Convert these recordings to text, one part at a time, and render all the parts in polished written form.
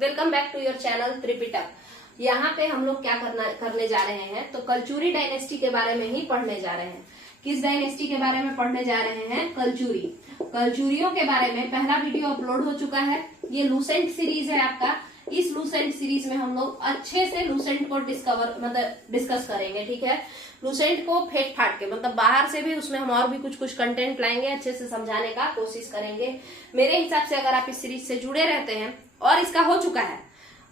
Welcome back to your channel Tripitak. यहाँ पे हम लोग क्या करने जा रहे हैं, तो कलचुरी डायनेस्टी के बारे में ही पढ़ने जा रहे हैं। किस डायनेस्टी के बारे में पढ़ने जा रहे हैं? कलचुरी। कलचुरियों के बारे में पहला वीडियो अपलोड हो चुका है। ये लूसेंट सीरीज है आपका। इस लूसेंट सीरीज में हम लोग अच्छे से लूसेंट को डिस्कस करेंगे, ठीक है। लूसेंट को फेंट फाट के, मतलब बाहर से भी उसमें हम और भी कुछ कंटेंट लाएंगे, अच्छे से समझाने का कोशिश करेंगे। मेरे हिसाब से अगर आप इस सीरीज से जुड़े रहते हैं, और इसका हो चुका है,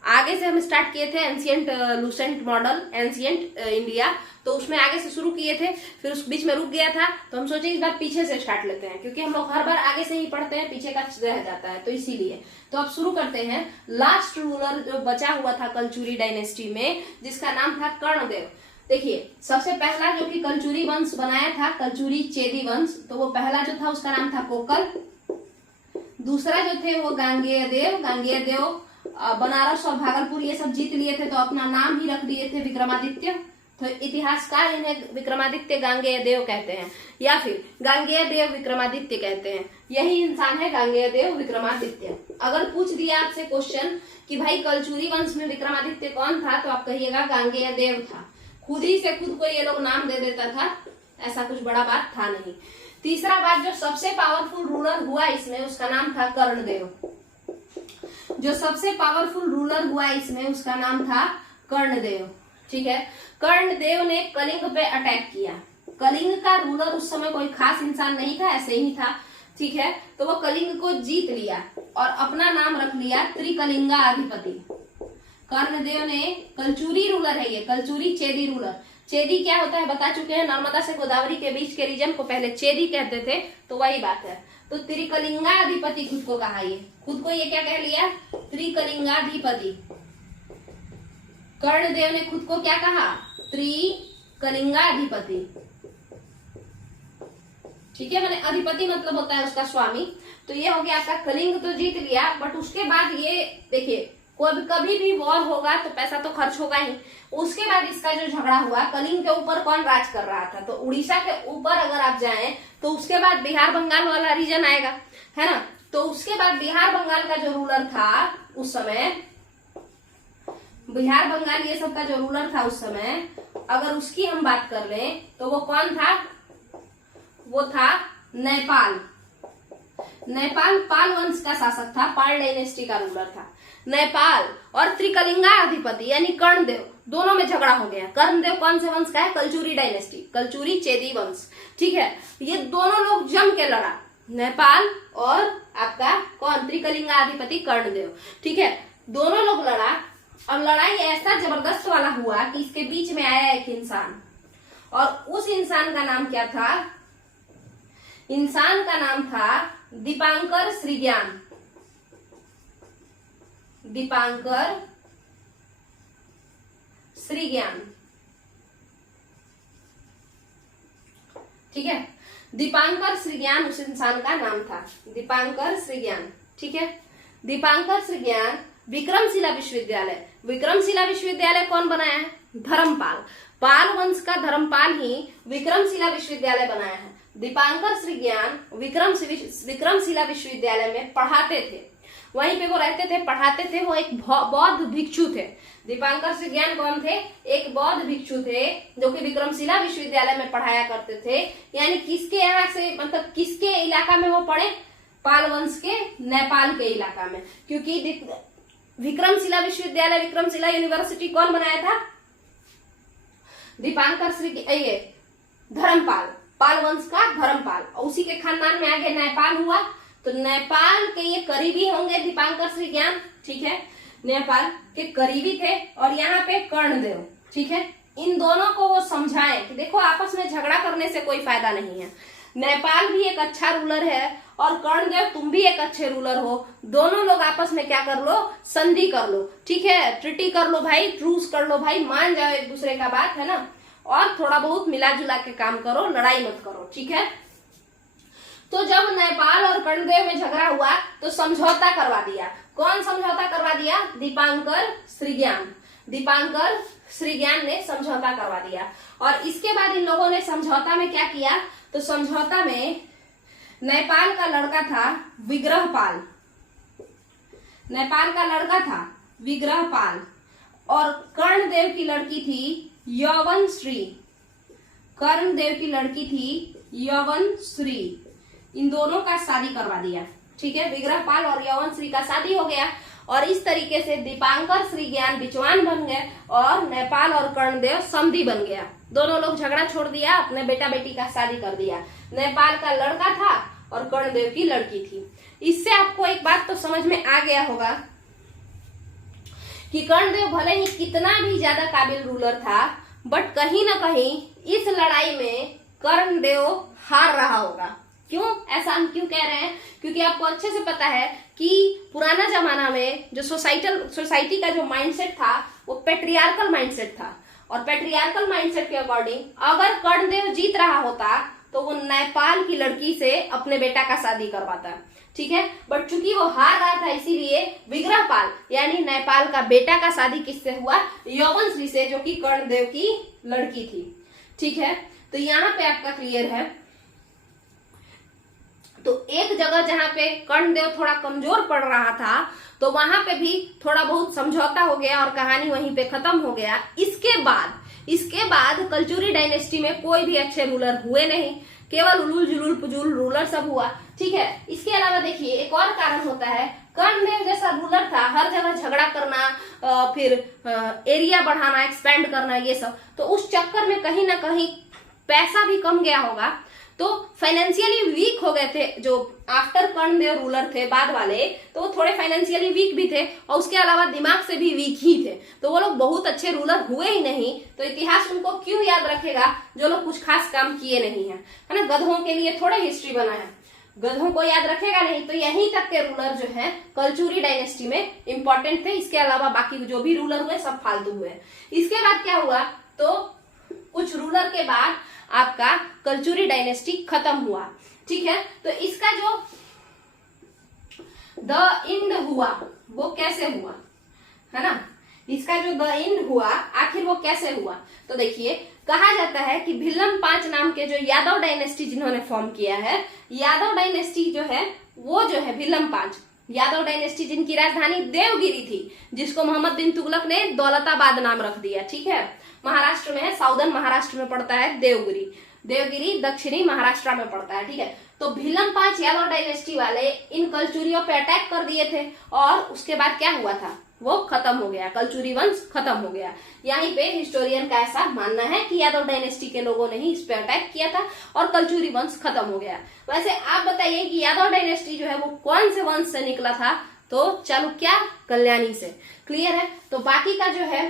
आगे से हम स्टार्ट किए थे ancient Lucent model, ancient India, तो उसमें आगे से शुरू किए थे, फिर उस बीच में रुक गया था, तो हम सोचे इस बार पीछे से स्टार्ट लेते हैं, क्योंकि हम लोग हर बार आगे से ही पढ़ते हैं, पीछे का रह जाता है, तो इसीलिए। तो अब शुरू करते हैं। लास्ट रूलर जो बचा हुआ था कलचुरी डायनेस्टी में, जिसका नाम था कर्णदेव। देखिए, सबसे पहला जो कि कलचुरी वंश बनाया था, कलचुरी चेदी वंश, तो वो पहला जो था उसका नाम था कोकल। दूसरा जो थे वो गांगेय देव बनारस और भागलपुर ये सब जीत लिए थे, तो अपना नाम ही रख दिए थे विक्रमादित्य। तो इतिहासकार इन्हें विक्रमादित्य गांगेय देव कहते हैं, या फिर गांगेय देव विक्रमादित्य कहते हैं। यही इंसान है गांगेय देव विक्रमादित्य। अगर पूछ दिया आपसे क्वेश्चन कि भाई कलचुरी वंश में विक्रमादित्य कौन था, तो आप कहिएगा गांगेय देव था। खुद ही से खुद को ये लोग नाम दे देता था, ऐसा कुछ बड़ा बात था नहीं। तीसरा बात, जो सबसे पावरफुल रूलर हुआ इसमें, उसका नाम था कर्णदेव। जो सबसे पावरफुल रूलर हुआ इसमें, उसका नाम था कर्णदेव, ठीक है। कर्णदेव ने कलिंग पे अटैक किया। कलिंग का रूलर उस समय कोई खास इंसान नहीं था, ऐसे ही था, ठीक है। तो वो कलिंग को जीत लिया और अपना नाम रख लिया त्रिकलिंगाधिपति। कर्णदेव ने, कलचुरी रूलर है ये, कलचुरी चेदी रूलर। चेदी क्या होता है बता चुके हैं, नर्मदा से गोदावरी के बीच के रीजन को पहले चेदी कहते थे, तो वही बात है। तो त्रिकलिंगाधिपति खुद को कहा, ये खुद को ये क्या कह लिया? त्रिकलिंगाधिपति। कर्णदेव ने खुद को क्या कहा? त्रिकलिंगाधिपति, ठीक है। मैंने अधिपति मतलब होता है उसका स्वामी। तो ये हो गया आपका, कलिंग तो जीत लिया, बट उसके बाद ये देखिए, कभी भी वॉर होगा तो पैसा तो खर्च होगा ही। उसके बाद इसका जो झगड़ा हुआ, कलिंग के ऊपर कौन राज कर रहा था, तो उड़ीसा के ऊपर अगर आप जाएं तो उसके बाद बिहार बंगाल वाला रीजन आएगा, है ना। तो उसके बाद बिहार बंगाल का जो रूलर था उस समय, बिहार बंगाल ये सब का जो रूलर था उस समय, अगर उसकी हम बात कर लें तो वो कौन था? वो था नेपाल। नेपाल पाल वंश का शासक था, पाल डायनेस्टी का रूलर था। नेपाल और त्रिकलिंगाधिपति यानी कर्णदेव, दोनों में झगड़ा हो गया। कर्णदेव कौन से वंश का है? कलचुरी डायनेस्टी, कलचुरी चेदी वंश, ठीक है। ये दोनों लोग जम के लड़ा, नेपाल और आपका कौन? त्रिकलिंगाधिपति कर्णदेव, ठीक है। दोनों लोग लड़ा, और लड़ाई ऐसा जबरदस्त वाला हुआ कि इसके बीच में आया एक इंसान, और उस इंसान का नाम क्या था? इंसान का नाम था दीपांकर श्रीज्ञान। दीपांकर श्रीज्ञान, ठीक है। दीपांकर श्रीज्ञान उस इंसान का नाम था, दीपांकर श्रीज्ञान, ठीक है। दीपांकर श्रीज्ञान विक्रमशिला विश्वविद्यालय, विक्रमशिला विश्वविद्यालय कौन बनाया है? धर्मपाल। पाल वंश का धर्मपाल ही विक्रमशिला विश्वविद्यालय बनाया है। दीपांकर श्रीज्ञान विक्रमशिला विश्वविद्यालय में पढ़ाते थे, वहीं पे वो रहते थे, पढ़ाते थे। वो एक बौद्ध भिक्षु थे। दीपांकर श्रीज्ञान कौन थे? एक बौद्ध भिक्षु थे, जो कि विक्रमशिला विश्वविद्यालय में पढ़ाया करते थे। यानी किसके यहाँ से, मतलब किसके इलाका में वो पढ़े? पाल वंश के नेपाल के इलाका में। क्योंकि विक्रमशिला विश्वविद्यालय, विक्रमशिला यूनिवर्सिटी कौन बनाया था? दीपांकर धर्मपाल, पाल वंश का धर्मपाल, और उसी के खानदान में आगे नेपाल हुआ, तो नेपाल के ये करीबी होंगे दीपांकर श्रीज्ञान, ठीक है। नेपाल के करीबी थे। और यहाँ पे कर्णदेव, ठीक है। इन दोनों को वो समझाएं कि देखो, आपस में झगड़ा करने से कोई फायदा नहीं है। नेपाल भी एक अच्छा रूलर है, और कर्णदेव तुम भी एक अच्छे रूलर हो। दोनों लोग आपस में क्या कर लो? संधि कर लो, ठीक है। ट्रिटी कर लो भाई, ट्रूस कर लो भाई, मान जाओ एक दूसरे का बात, है ना। और थोड़ा बहुत मिला जुला के काम करो, लड़ाई मत करो, ठीक है। तो जब नेपाल और कर्णदेव में झगड़ा हुआ तो समझौता करवा दिया। कौन समझौता करवा दिया? दीपांकर श्रीज्ञान। दीपांकर श्रीज्ञान ने समझौता करवा दिया। और इसके बाद इन लोगों ने समझौता में क्या किया? तो समझौता में नेपाल का लड़का था विग्रहपाल, नेपाल का लड़का था विग्रहपाल, और कर्णदेव की लड़की थी यवनश्री। कर्णदेव की लड़की थी यवनश्री। इन दोनों का शादी करवा दिया। ठीक है, विग्रहपाल और यवनश्री का शादी हो गया और इस तरीके से दीपांकर श्री ज्ञान बिचवान बन गए और नेपाल और कर्णदेव समधी बन गया। दोनों लोग झगड़ा छोड़ दिया, अपने बेटा बेटी का शादी कर दिया। नेपाल का लड़का था और कर्णदेव की लड़की थी। इससे आपको एक बात तो समझ में आ गया होगा कि कर्णदेव भले ही कितना भी ज्यादा काबिल रूलर था, बट कहीं ना कहीं इस लड़ाई में कर्णदेव हार रहा होगा। क्यों, ऐसा हम क्यों कह रहे हैं? क्योंकि आपको अच्छे से पता है कि पुराना जमाना में जो सोसाइटी का जो माइंडसेट था वो पेट्रियार्कल माइंडसेट था, और पेट्रियार्कल माइंडसेट के अकॉर्डिंग अगर कर्णदेव जीत रहा होता तो वो नेपाल की लड़की से अपने बेटा का शादी करवाता। ठीक है, बट चूंकि वो हार रहा था इसीलिए विग्रहपाल यानी नेपाल का बेटा का शादी किससे हुआ? यवनश्री से, जो कि कर्णदेव की लड़की थी। ठीक है, तो यहाँ पे आपका क्लियर है। तो एक जगह जहां पे कर्णदेव थोड़ा कमजोर पड़ रहा था तो वहां पे भी थोड़ा बहुत समझौता हो गया और कहानी वहीं पे खत्म हो गया। इसके बाद कलचुरी डायनेस्टी में कोई भी अच्छे रूलर हुए नहीं, केवल उलूल जुलूल पुजूल रूलर सब हुआ। ठीक है, इसके अलावा देखिए एक और कारण होता है, कर्णदेव जैसा रूलर था, हर जगह झगड़ा करना, फिर एरिया बढ़ाना, एक्सपेंड करना, ये सब, तो उस चक्कर में कहीं ना कहीं पैसा भी कम गया होगा, तो फाइनेंशियली वीक हो गए थे जो आफ्टर कर्णदेव रूलर थे बाद वाले, तो वो थोड़े फाइनेंशियली वीक भी थे और उसके अलावा दिमाग से भी वीक ही थे, तो वो लोग बहुत अच्छे रूलर हुए ही नहीं। तो इतिहास उनको क्यों याद रखेगा जो लोग कुछ खास काम किए नहीं है ना। गधों के लिए थोड़े हिस्ट्री बना है, गधों को याद रखेगा नहीं। तो यहीं तक के रूलर जो है कलचुरी डायनेस्टी में इंपॉर्टेंट थे, इसके अलावा बाकी जो भी रूलर हुए सब फालतू हुए। इसके बाद क्या हुआ, तो कुछ रूलर के बाद आपका कलचुरी डायनेस्टी खत्म हुआ। ठीक है, तो इसका जो द इंड हुआ वो कैसे हुआ, है ना, इसका जो द इंड हुआ आखिर वो कैसे हुआ? तो देखिए, कहा जाता है कि भिल्लम पांच नाम के जो यादव डायनेस्टी जिन्होंने फॉर्म किया है, यादव डायनेस्टी जो है वो जो है भिल्लम पांच यादव डायनेस्टी जिनकी राजधानी देवगिरी थी, जिसको मोहम्मद बिन तुगलक ने दौलताबाद नाम रख दिया। ठीक है, महाराष्ट्र में है, साउदर्न महाराष्ट्र में पड़ता है देवगिरी। देवगिरी दक्षिणी महाराष्ट्र में पड़ता है। ठीक है, तो भिल्लम पांच यादव डायनेस्टी वाले इन कलचुरियों पे अटैक कर दिए थे और उसके बाद क्या हुआ था, वो खत्म हो गया, कलचुरी वंश खत्म हो गया। यहीं पे हिस्टोरियन का ऐसा मानना है कि यादव डायनेस्टी के लोगों ने ही इस पे अटैक किया था और कलचुरी वंश खत्म हो गया। वैसे आप बताइए कि यादव डायनेस्टी जो है वो कौन से वंश से निकला था? तो चालुक्य कल्याणी से। क्लियर है, तो बाकी का जो है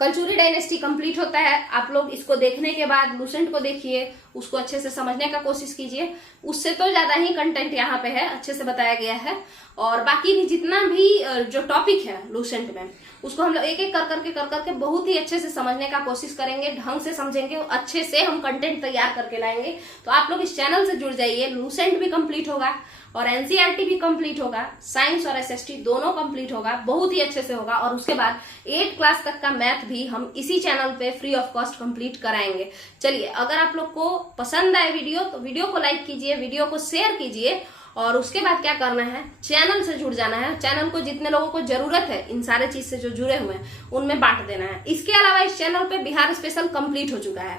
कलचुरी डायनेस्टी कंप्लीट होता है। आप लोग इसको देखने के बाद लूसेंट को देखिए, उसको अच्छे से समझने का कोशिश कीजिए, उससे तो ज्यादा ही कंटेंट यहाँ पे है, अच्छे से बताया गया है। और बाकी भी जितना भी जो टॉपिक है लूसेंट में, उसको हम लोग एक एक कर करके बहुत ही अच्छे से समझने का कोशिश करेंगे, ढंग से समझेंगे, अच्छे से हम कंटेंट तैयार करके लाएंगे। तो आप लोग इस चैनल से जुड़ जाइए, लूसेंट भी कंप्लीट होगा और एनसीईआरटी भी कंप्लीट होगा, साइंस और एसएसटी दोनों कंप्लीट होगा, बहुत ही अच्छे से होगा। और उसके बाद 8 क्लास तक का मैथ भी हम इसी चैनल पे फ्री ऑफ कॉस्ट कंप्लीट कराएंगे। चलिए, अगर आप लोग को पसंद आए वीडियो तो वीडियो को लाइक कीजिए, वीडियो को शेयर कीजिए और उसके बाद क्या करना है, चैनल से जुड़ जाना है। चैनल को जितने लोगों को जरूरत है इन सारे चीज से जो जुड़े हुए हैं उनमें बांट देना है। इसके अलावा इस चैनल पे बिहार स्पेशल कंप्लीट हो चुका है,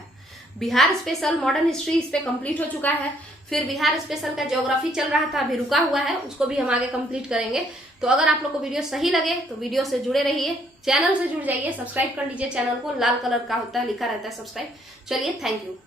बिहार स्पेशल मॉडर्न हिस्ट्री इस पे कंप्लीट हो चुका है। फिर बिहार स्पेशल का ज्योग्राफी चल रहा था, अभी रुका हुआ है, उसको भी हम आगे कंप्लीट करेंगे। तो अगर आप लोग को वीडियो सही लगे तो वीडियो से जुड़े रहिए, चैनल से जुड़ जाइए, सब्सक्राइब कर लीजिए चैनल को, लाल कलर का होता है लिखा रहता है सब्सक्राइब। चलिए, थैंक यू।